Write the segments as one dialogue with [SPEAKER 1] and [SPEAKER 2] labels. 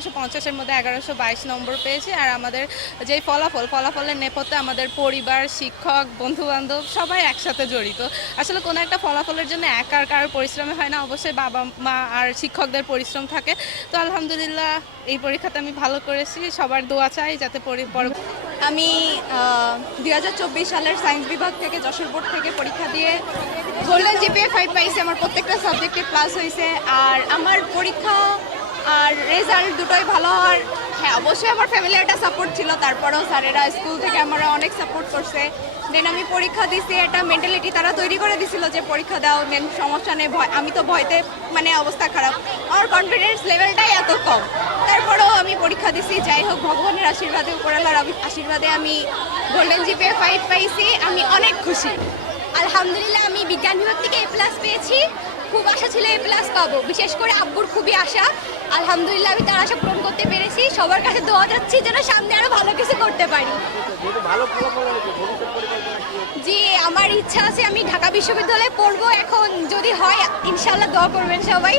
[SPEAKER 1] এগারোশো পঞ্চাশের মধ্যে এগারোশো বাইশ নম্বর পেয়েছি। আর আমাদের যে ফলাফল, ফলাফলের নেপথ্যে আমাদের পরিবার, শিক্ষক, বন্ধুবান্ধব সবাই একসাথে জড়িত। আসলে কোনো একটা ফলাফলের জন্য একার কারোর পরিশ্রমে হয় না। অবশ্যই বাবা, মা আর শিক্ষকদের পরিশ্রম থাকে। তো আলহামদুলিল্লাহ এই পরীক্ষাতে আমি ভালো করেছি। সবার দোয়া চাই যাতে
[SPEAKER 2] আমি দুই হাজার চব্বিশ সালের সায়েন্স বিভাগ থেকে যশোর বোর্ড থেকে পরীক্ষা দিয়ে গোল্ডেন জিপিএ ফাইভ পাইছি। আমার প্রত্যেকটা সাবজেক্টে প্লাস হয়েছে আর আমার পরীক্ষা আর রেজাল্ট দুটোই ভালো হওয়ার হ্যাঁ অবশ্যই আমার ফ্যামিলি একটা সাপোর্ট ছিল। তারপরেও স্যারেরা স্কুল থেকে আমরা অনেক সাপোর্ট করছে। দেন আমি পরীক্ষা দিছি, একটা মেন্টালিটি তারা তৈরি করে দিছিল যে পরীক্ষা দাও দেন সমস্যা নেই, ভয়, আমি তো ভয়তে মানে অবস্থা খারাপ। আমার কনফিডেন্স লেভেলটাই এত কম। তারপরেও আমি পরীক্ষা দিছি, যাই হোক, ভগবানের আশীর্বাদে উপরালার আশীর্বাদে আমি গোল্ডেন জিপিএ ফাইভ পাইছি, আমি অনেক খুশি। আলহামদুলিল্লাহ, আমি বিজ্ঞান বিভাগ থেকে এ প্লাস পেয়েছি। খুব আশা ছিল এ প্লাস পাবো। বিশেষ করে আব্বুর খুবই আশা। আলহামদুলিল্লাহ আমি তার আশা পূরণ করতে পেরেছি। সবার কাছে দোয়া যাচ্ছি যেন সামনে আরও ভালো কিছু করতে পারি? জি আমার ইচ্ছা আছে আমি ঢাকা বিশ্ববিদ্যালয়ে পড়ব। এখন যদি হয় ইনশাল্লাহ দোয়া করবেন সবাই।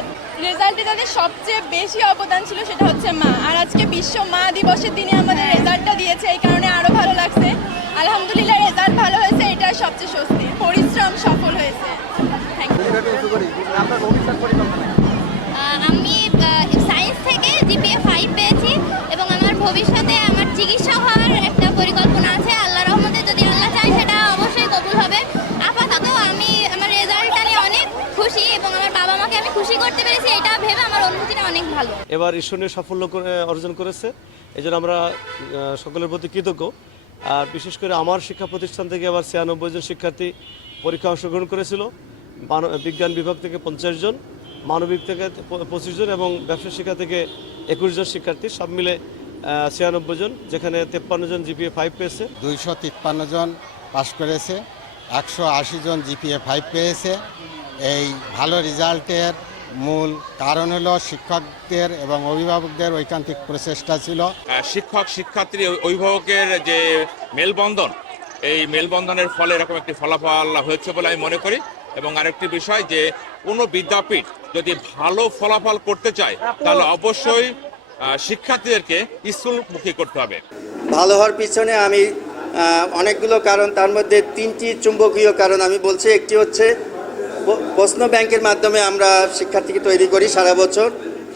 [SPEAKER 3] রেজাল্টে তাদের সবচেয়ে বেশি অবদান ছিল সেটা হচ্ছে মা। আর আজকে বিশ্ব মা দিবসের দিনে আমাদের রেজাল্টটা দিয়েছে এই কারণে আরও ভালো লাগছে। আলহামদুলিল্লাহ রেজাল্ট
[SPEAKER 4] চিকিৎসা হওয়ার একটা পরিকল্পনা আছে আল্লাহ রহমতে যদি আল্লাহ চায় সেটা অবশ্যই কবুল হবে। আপাতত আমি আমার রেজাল্টটা নিয়ে অনেক খুশি এবং আমার বাবা মাকে আমি খুশি করতে পেরেছি, এটা ভেবে আমার অনুভূতিটা অনেক ভালো।
[SPEAKER 5] এবার ঈশ্বরীয় সাফল্য অর্জন করেছে এই আমরা সকলের প্রতি কৃতজ্ঞ। আর বিশেষ করে আমার শিক্ষা প্রতিষ্ঠান থেকে আবার ছিয়ানব্বই জন শিক্ষার্থী পরীক্ষা অংশগ্রহণ করেছিল। বিজ্ঞান বিভাগ থেকে পঞ্চাশ জন, মানবিক থেকে পঁচিশ জন এবং ব্যবসা শিক্ষা থেকে একুশ জন শিক্ষার্থী। সব মিলে ছিয়ানব্বই জন যেখানে তেপ্পান্ন জন জিপিএ ফাইভ পেয়েছে।
[SPEAKER 6] দুইশো তিপ্পান্ন জন পাশ করেছে একশো আশি জন জিপিএ ফাইভ পেয়েছে। এই ভালো রেজাল্টের মূল কারণ হলো শিক্ষকদের এবং অভিভাবকদের ঐকান্তিক প্রচেষ্টা ছিল।
[SPEAKER 7] শিক্ষক শিক্ষার্থী অভিভাবকের যে মেলবন্ধন এই মেলবন্ধনের ফলে এরকম একটি ফলাফল হয়েছে বলে আমি মনে করি। এবং আরেকটি বিষয় যে কোনো বিদ্যাপীঠ যদি ভালো ফলাফল করতে চায় তাহলে অবশ্যই শিক্ষার্থীদেরকে স্কুলমুখী করতে হবে।
[SPEAKER 8] ভালো হওয়ার পিছনে আমি অনেকগুলো কারণ, তার মধ্যে তিনটি চুম্বকীয় কারণ আমি বলছি। একটি হচ্ছে প্রশ্ন ব্যাংকের মাধ্যমে আমরা শিক্ষার্থীকে তৈরি করি সারা বছর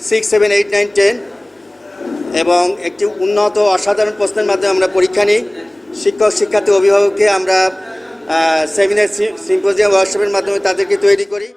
[SPEAKER 8] six seven eight nine ten এবং একটি উন্নত, অসাধারণ প্রশ্নের মাধ্যমে আমরা পরীক্ষা নিই। শিক্ষক, শিক্ষার্থী, অভিভাবককে আমরা সেমিনার সিম্পোজিয়াম ওয়ার্কশপের মাধ্যমে তাদেরকে তৈরি করি।